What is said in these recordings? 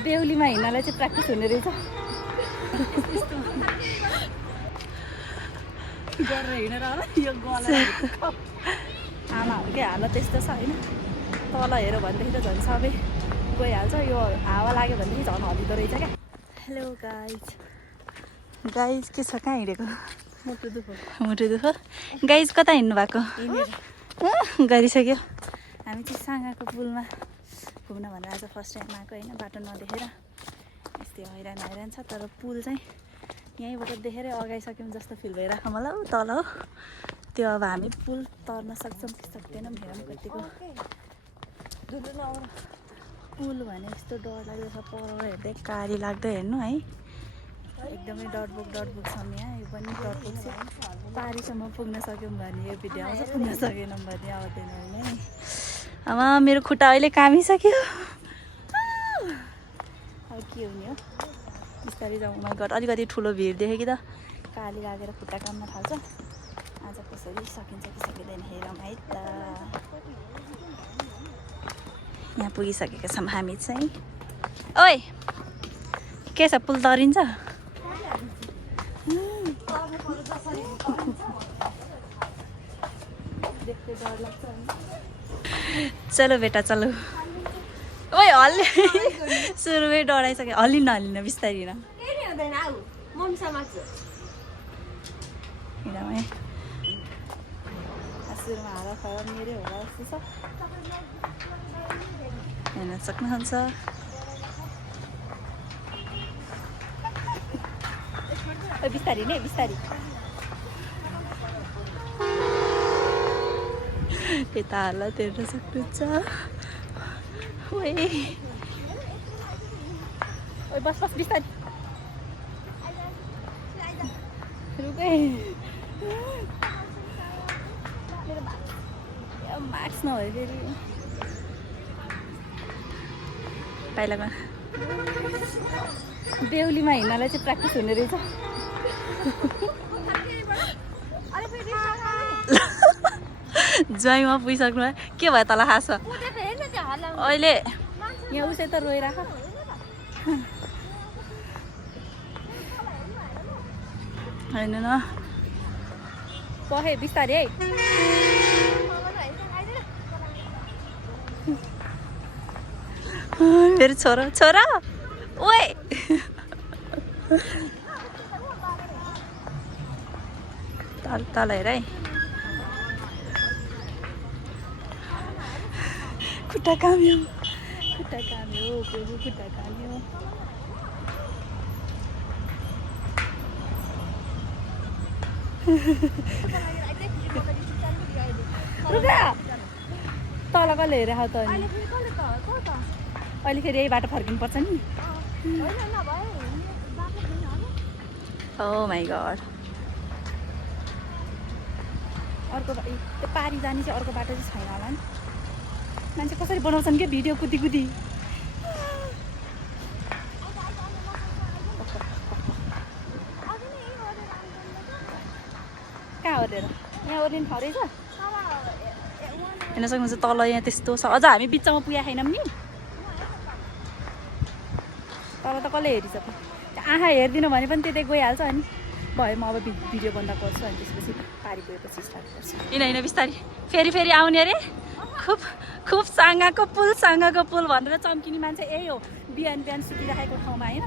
बेहुलीमा हिँड्नलाई चाहिँ प्र्याक्टिस हुने रहेछ गरेर हिँडेर होला यो आमाहरूकै हालत त्यस्तो छ होइन तल हेऱ्यो भनेदेखि त झन् सबै गइहाल्छ यो हावा लाग्यो भनेदेखि झन् हल्लिँदो रहेछ क्या हेलो गाइज के छ कहाँ हिँडेको मुटु दुःख गाइज कता हिँड्नु भएको गरिसक्यो हामी चाहिँ साँगाको पुलमा घुम्न भनेर आज फर्स्ट टाइम आएको होइन बाटो नदेखेर यस्तै हैरान छ तर पुल चाहिँ यहीँबाट देखेरै अगाइसक्यौँ जस्तो फिल भइरहेको मलाई ऊ तल हो त्यो अब हामी पुल तर्न सक्छौँ कि सक्दैनौँ हेरौँ कतिको पुल भने यस्तो डर लाग्दैछ पर हेर्दै काली लाग्दै हेर्नु है एकदमै डरबुक छौँ यहाँ यो पनि डरबुक छ पारीसम्म पुग्न सक्यौँ भने यो भिडियो आउँछ पुग्न सकेनौँ भने आउँदैन होइन नि अब मेरो खुट्टा अहिले कामिसक्यो अब के हुने हो बिस्तारै जाउँ गड अलिकति ठुलो भिड देखेँ कि त काली लागेर खुट्टा काम्न थाल्छ आज कसरी सकिन्छ कि सकिँदैन हेरौँ है त यहाँ पुगिसकेका छौँ हामी चाहिँ ओइ के छ पुल तरिन्छ चलो बेटा चलो ओइ हल्ले सुरुमै डराइसक्यो हल्लिन बिस्तारी न सुरुमा हावा खरा मेरै होला जस्तो छ हेर्न सक्नुहुन्छ बिस्तारी नै बिस्तारी यता हालत हेर्न सक्नुहुन्छ ओइ बस बिस्तारी मार्क्स नभए फेरि पहिलाको बेहुलीमा हिँड्नलाई चाहिँ प्र्याक्टिस हुने रहेछ ज्वाइँमा पुगिसक्नु भयो के भयो तल खास अहिले यहाँ उसै त रोइराख होइन न पखे बिस्तारै है मेरो छोरा ओए तल हेर है खुट्टा काम्यो प्रभु खुट्टा काम्यो तल कसले हेरेर त अनि अहिले फेरि यही बाटो फर्किनु पर्छ नि ओ माई गड अर्को त्यो पारी जाने चाहिँ अर्को बाटो चाहिँ छैन होला नि मान्छे कसरी बनाउँछन् क्या भिडियो कुदी कहाँ ओरेर यहाँ ओर्ने ठाउँ रहेछ हेर्न सक्नुहुन्छ तल यहाँ त्यस्तो छ अझ हामी बिचमा पुगेको छैनौँ नि तल त कसले हेरिसक्यो आँखा हेरिदिनु भने पनि त्यतै गइहाल्छ अनि भयो म अब भिडियो बन्द गर्छु अनि त्यसपछि पारी गएपछि स्टार्ट गर्छु होइन बिस्तारी फेरि आउने अरे खुब साँगाको पुल भनेर चम्किने मान्छे यही हो बिहान सुतिराखेको ठाउँमा होइन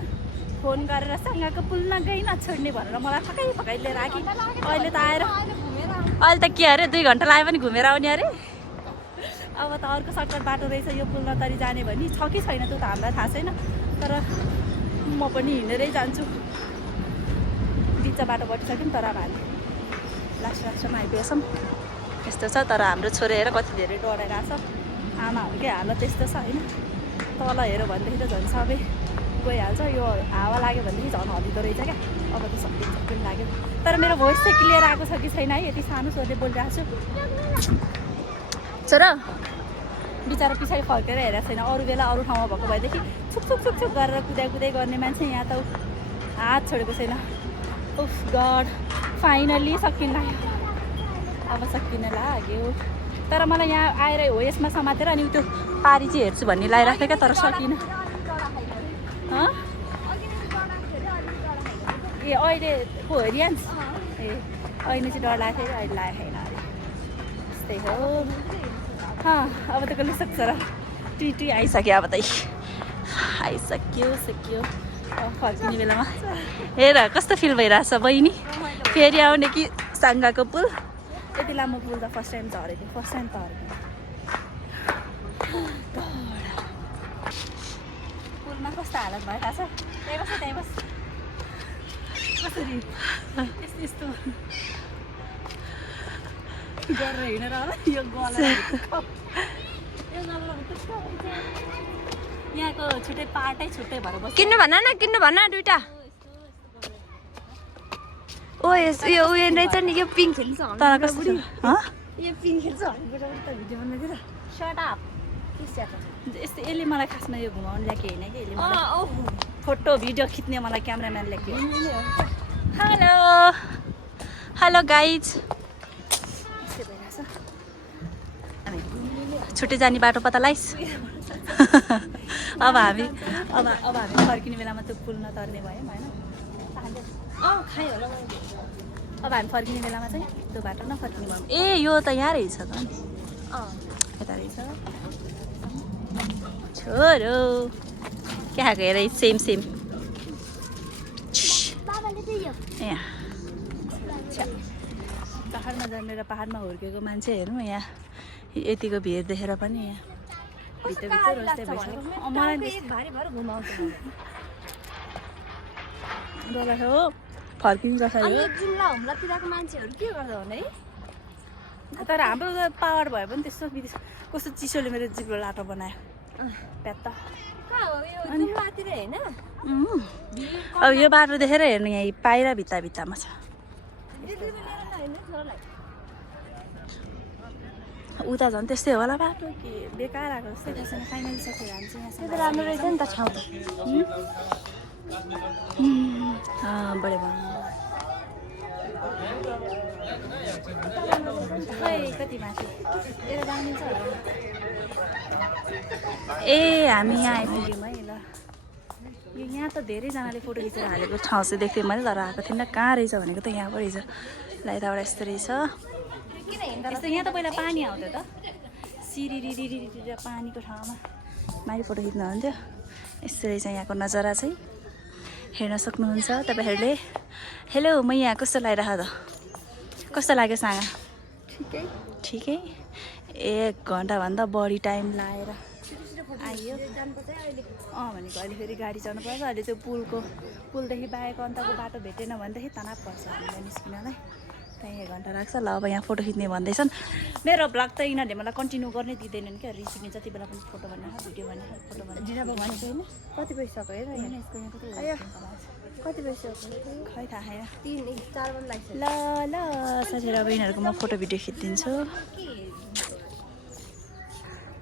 फोन गरेर साँगाको पुल नगई नछोड्ने भनेर मलाई फकाइ लिएर आएँ अहिले त आएर अहिले त के अरे 2 घन्टा लाग्यो पनि घुमेर आउने अरे अब त अर्को सर्टकट बाटो रहेछ यो पुल नतरी जाने भने छ कि छैन त्यो त हामीलाई थाहा छैन तर म पनि हिँडेरै जान्छु बिच बाटो बटिसक्यौँ तर अब हामी लास्टमा आइपुगेछौँ यस्तो छ तर हाम्रो छोरा हेर कति धेरै डराइरहेछ आमाहरूकै हालत त्यस्तो छ होइन तल हेऱ्यो भनेदेखि त झन् सबै गइहाल्छ यो हावा लाग्यो भनेदेखि झन् हल्लिँदो रहेछ क्या अब त सक्दैन लाग्यो तर मेरो भोइस चाहिँ क्लियर आएको छ कि छैन है यति सानो स्वरले बोलिरहेको छु छोरा बिचरा पछाडि फर्केर हेरेको छैन अरू बेला अरू ठाउँमा भएको भएदेखि छुक गरेर कुदाइ गर्ने मान्छे यहाँ त हात छोडेको छैन उफ गड फाइनली सकिन लाग्यो अब सकिन लाग्यो तर मलाई यहाँ आएर हो यसमा समातेर अनि त्यो पारी चाहिँ हेर्छु भन्ने लागिरहेको थियो क्या तर सकिनँ ए अहिले को रियान्स ए अहिले चाहिँ डर लाग्थ्यो अहिले लागेको छैन अरे त्यस्तै हो अब त कसले सक्छ र टुई आइसक्यो अब त आइसक्यो फर्किने बेलामा हेर कस्तो फिल भइरहेछ बहिनी फेरि आउने कि साङ्गाको पुल यति लामो पुल त फर्स्ट टाइम झरेको पुलमा कस्तो हालत भइरहेछ त्यहीँ बस कसरी यस्तो गरेर हिँडेर होला यो गला यहाँको छुट्टै पार्टै छुट्टै भएर बस्छ किन्नु भन न दुईटा ओ यस यो उयो रहेछ नि यो पिङ्क खेल्छ तर कस्तो यो पिङ्क खेल्छ भिडियो बनाउँदै शट अप यस्तो यसले मलाई खासमा यो घुमाउनु ल्याएको होइन कि यसले मलाई फोटो भिडियो खिच्ने मलाई क्यामेराम्यान ल्याएको हेलो गाइज यस्तै भइरहेछ छुट्टै जाने बाटो पत्ता लगाइस् अब हामी फर्किने बेलामा त्यो पुल नतर्ने भयौँ होइन अब हामी फर्किने बेलामा चाहिँ त्यो बाटो नफर्किने भयौँ ए यो त यहाँ रहेछ त नि यता रहेछ छोरो के खाएको हेर सेम यहाँ पाहाडमा जन्मेर पाहाडमा हुर्केको मान्छे हेर्नु यहाँ यतिको भिड देखेर पनि यहाँ भित्र रोस्दै भइसक्यो मलाई डर लाग्यो हो फर्किनु हुम्लातिरको मान्छेहरू के गर्दा हुने तर हाम्रो त पावर भयो पनि त्यस्तो कस्तो चिसोले मेरो जिब्रो लाटो बनायो प्यात्त अब यो बाटो देखेर हेर्नु यहाँ पाइरा भित्तामा छ उता झन् त्यस्तै होला बाटो कि बेकार आएको जस्तै छैन फाइनली सकेर हामी चाहिँ यहाँ राम्रो रहेछ नि त ठाउँ बढे खै कति माथि ए हामी यहाँ आइपुग्यौँ है ल यो यहाँ त धेरैजनाले फोटो खिचेर हालेको ठाउँ चाहिँ देख्थेँ मैले तर आएको थिइनँ कहाँ रहेछ भनेको त यहाँ पो रहेछ ल यताबाट यस्तो रहेछ यस्तो यहाँ त पहिला पानी आउँथ्यो त सिरिरिरिरि पानीको ठाउँमा माथि फोटो खिच्नुहुन्थ्यो यस्तो रहेछ यहाँको नजारा चाहिँ हेर्न सक्नुहुन्छ तपाईँहरूले हेलो म यहाँ कस्तो लागिरहेको त कस्तो लाग्यो सागा ठिकै 1 घन्टाभन्दा बढी टाइम लाएर आइयो भनेको अहिले फेरि गाडी चढ्नु पर्छ अहिले त्यो पुलदेखि बाहेक अन्तको बाटो भेटेन भनेदेखि तनाव पर्छ हामीलाई निस्किनलाई त्यहीँ 1 घन्टा लाग्छ ल अब यहाँ फोटो खिच्ने भन्दैछन् मेरो भ्लग त यिनीहरूले मलाई कन्टिन्यू गर्नै दिँदैनन् क्या रिसिक्ने जति बेला पनि फोटो बनाएर भिडियो बनाएर फोटो बनाएर भनेको होइन कति भइसक्यो हेर कति भइसक्यो खै थाहा छैन 3-4 बजे लाग्छ ल साथीहरू अब यिनीहरूको म फोटो भिडियो खिचिदिन्छु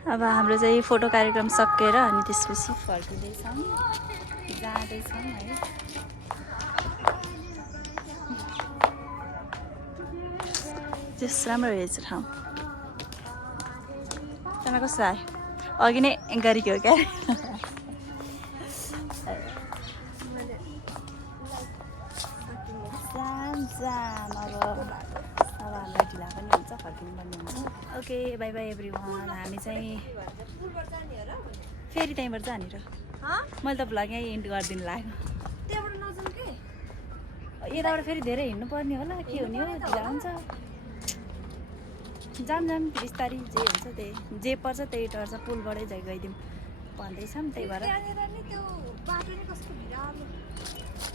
अब हाम्रो चाहिँ फोटो कार्यक्रम सकेर अनि त्यसपछि फर्किँदैछौँ जाँदैछौँ है त्यस राम्रो रहेछ ठाउँ तँलाई कस्तो आयो अघि नै गरेको हो क्या जाम अब हामीलाई ढिला पनि हुन्छ फर्किनु पर्ने हुन्छ ओके बाई बाई एभ्रिवान हामी चाहिँ फेरि त्यहीँबाट जाने र मैले त भ्लग यहीँ इन्ड गरिदिनु लाग्यो यताबाट फेरि धेरै हिँड्नु पर्ने होला के हुने हो ढिला हुन्छ जाम बिस्तारी जे हुन्छ त्यही जे पर्छ त्यही टर्छ पुलबाटै गइदिउँ भन्दैछौँ त्यही भएर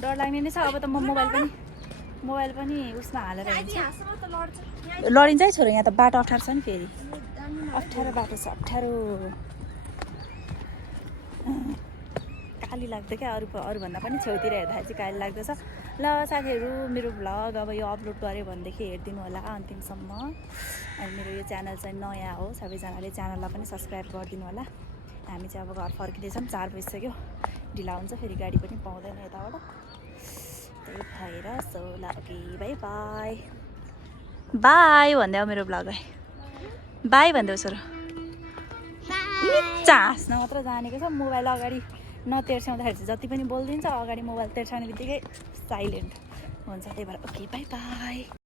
डर लाग्ने नै छ अब त म मोबाइल पनि उसमा हालेर लडिन्छ है छोरो यहाँ त बाटो अप्ठ्यारो छ नि फेरि अप्ठ्यारो बाटो छ अप्ठ्यारो काली लाग्छ क्या अरूभन्दा पनि छेउतिर हेर्दाखेरि चाहिँ काली लाग्दछ ल साथीहरू मेरो भ्लग अब यो अपलोड गऱ्यो भनेदेखि हेरिदिनु होला अन्तिमसम्म अनि मेरो यो च्यानल चाहिँ नयाँ हो सबैजनाले च्यानललाई पनि सब्सक्राइब गरिदिनु होला हामी चाहिँ अब घर फर्किँदैछौँ 4 बजिसक्यो ढिला हुन्छ फेरि गाडी पनि पाउँदैन यताबाट त्यही भएर सो ल ओके बाई बाई बाई भन्दै हो मेरो भ्लगलाई बाई भन्दै हो छोरो हाँस्न मात्र जानेको छ मोबाइल अगाडि नतेर्स्याउँदाखेरि चाहिँ जति पनि बोलिदिन्छ अगाडि मोबाइल तेर्स्याउने बित्तिकै साइलेन्ट हुन्छ त्यही भएर ओके बाई बाई।